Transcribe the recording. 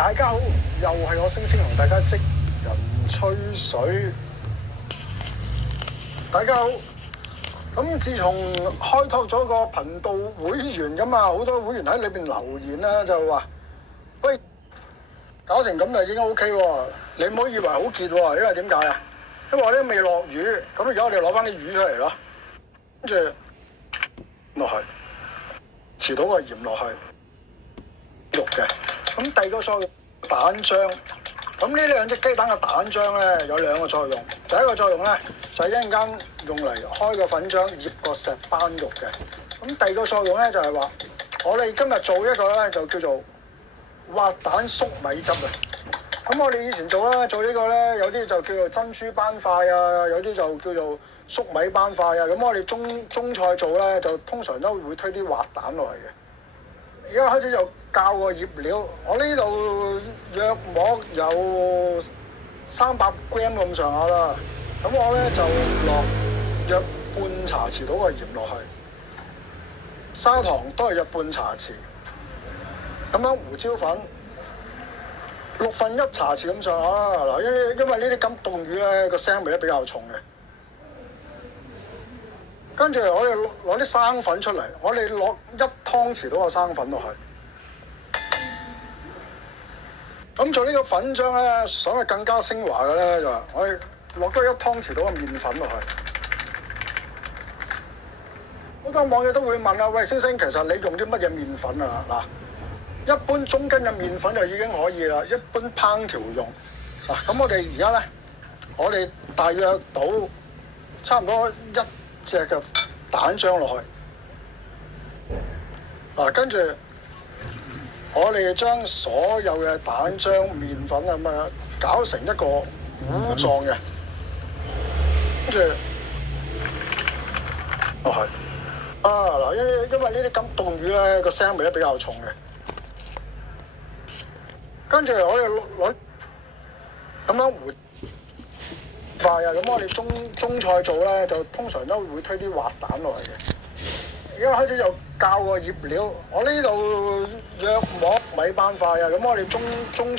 大家好，又係我星星同大家職人吹水。大家好，咁自從開拓咗個頻道會員咁啊，好多會員喺裏邊留言啦，就話：喂，搞成咁就已經 OK 喎，你唔好以為好結喎，因為點解啊？因為我哋未落雨，咁而家我哋攞翻啲魚出嚟咯，跟住落去，遲到個鹽落去，肉嘅。咁第二個作用蛋漿，咁呢兩隻雞蛋嘅蛋漿咧有兩個作用。第一個作用咧就係一陣間用嚟開個粉漿醃個石斑肉嘅。咁第二個作用咧就係話，我哋今日做一個咧就叫做滑蛋粟米汁啊。咁我哋以前做呢個咧，有啲就叫做珍珠斑塊啊，有啲就叫做粟米斑塊啊。咁我哋中菜做咧，就通常都會推啲滑蛋落去嘅。而家開始就教個醃料，我呢度約莫有300 gram 咁上下啦。咁我咧就落約半茶匙到個鹽落去，砂糖都係約半茶匙。咁樣胡椒粉1/6茶匙咁上下啦。嗱，因為呢啲咁凍魚咧個腥味咧比較重嘅。跟住我哋攞啲生粉出嚟，我哋落1湯匙到個生粉落去。咁做呢個粉漿咧，想係更加升華嘅咧，就係我哋落多1湯匙到個麵粉落去。好多網友都會問啊，喂，星星，其實你用啲乜嘢麵粉啊？嗱，一般中筋嘅麵粉就已經可以啦，一般烹調用。嗱，咁我哋而家咧，我哋大約倒差唔多1隻嘅蛋漿落去。嗱，跟住我哋將所有嘅蛋漿、麵粉啊咁啊搞成一個糊狀嘅，跟住落去。嗱，因為呢啲咁凍魚咧個腥味咧比較重嘅。跟住我哋攞咁樣糊塊啊，咁我哋中菜做咧就通常都會推啲滑蛋落去嘅。而家開始就教個醃料，我呢度約莫米斑塊啊，咁我哋中菜。